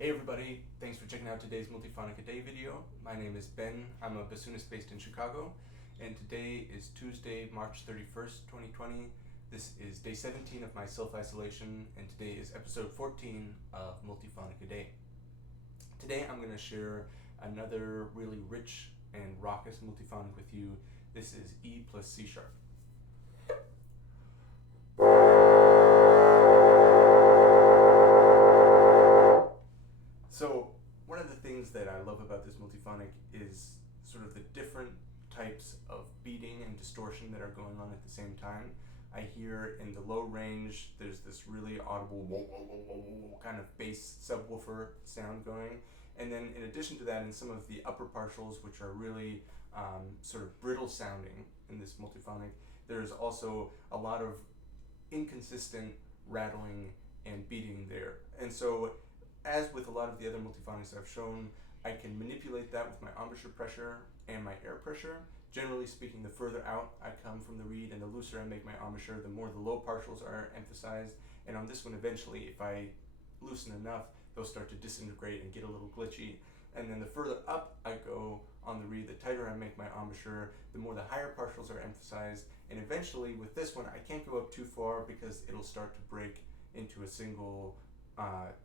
Hey everybody, thanks for checking out today's Multiphonic-a-Day video. My name is Ben, I'm a bassoonist based in Chicago, and today is Tuesday, March 31st, 2020. This is day 17 of my self-isolation, and today is episode 14 of Multiphonic-a-Day. Today I'm going to share another really rich and raucous multiphonic with you. This is E plus C sharp. So one of the things that I love about this multiphonic is sort of the different types of beating and distortion that are going on at the same time. I hear in the low range there's this really audible whoa, whoa, whoa, whoa, whoa, kind of bass subwoofer sound going, and then in addition to that, in some of the upper partials, which are really sort of brittle sounding in this multiphonic, there's also a lot of inconsistent rattling and beating there. And so, as with a lot of the other multiphonics I've shown, I can manipulate that with my embouchure pressure and my air pressure. Generally speaking, the further out I come from the reed and the looser I make my embouchure, the more the low partials are emphasized. And on this one, eventually, if I loosen enough, they'll start to disintegrate and get a little glitchy. And then the further up I go on the reed, the tighter I make my embouchure, the more the higher partials are emphasized. And eventually, with this one, I can't go up too far because it'll start to break into a single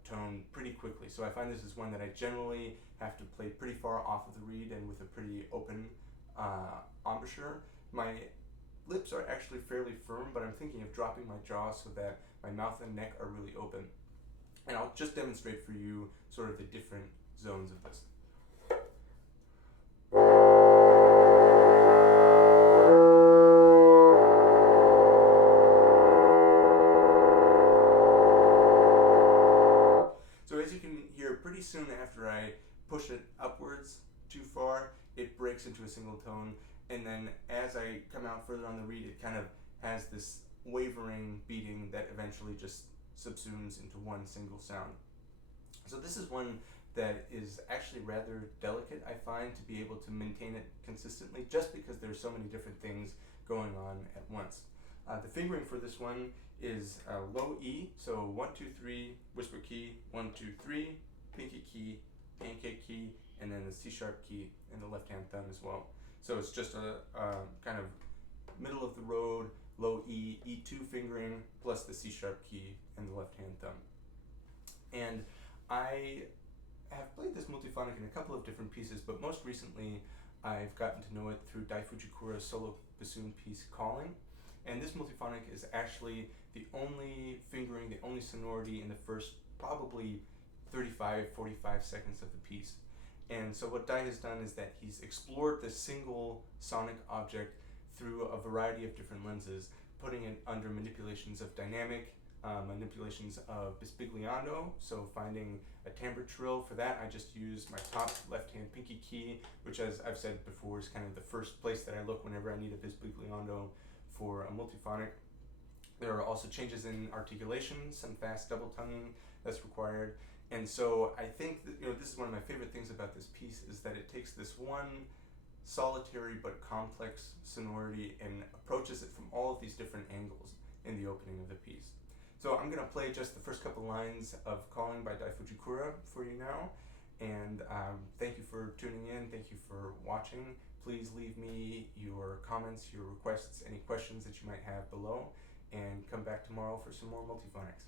tone pretty quickly. So I find this is one that I generally have to play pretty far off of the reed and with a pretty open embouchure. My lips are actually fairly firm, but I'm thinking of dropping my jaw so that my mouth and neck are really open. And I'll just demonstrate for you sort of the different zones of this. So as you can hear, pretty soon after I push it upwards too far, it breaks into a single tone, and then as I come out further on the reed, it kind of has this wavering beating that eventually just subsumes into one single sound. So this is one that is actually rather delicate, I find, to be able to maintain it consistently, just because there's so many different things going on at once. The fingering for this one is low E, so 1, 2, 3, whisper key, 1, 2, 3, pinky key, pancake key, and then the C sharp key in the left hand thumb as well. So it's just a kind of middle of the road, low E, E2 fingering, plus the C sharp key in the left hand thumb. And I have played this multiphonic in a couple of different pieces, but most recently I've gotten to know it through Dai Fujikura's solo bassoon piece, Calling. And this multiphonic is actually the only fingering, the only sonority in the first probably 35, 45 seconds of the piece. And so what Dai has done is that he's explored this single sonic object through a variety of different lenses, putting it under manipulations of dynamic, manipulations of bisbigliando, so finding a timbre trill. For that, I just use my top left-hand pinky key, which, as I've said before, is kind of the first place that I look whenever I need a bisbigliando for a multiphonic. There are also changes in articulation, some fast double tonguing that's required. And so I think that, this is one of my favorite things about this piece, is that it takes this one solitary but complex sonority and approaches it from all of these different angles in the opening of the piece. So I'm going to play just the first couple lines of Calling by Dai Fujikura for you now. And thank you for tuning in. Thank you for watching. Please leave me your comments, your requests, any questions that you might have below, and come back tomorrow for some more multiphonics.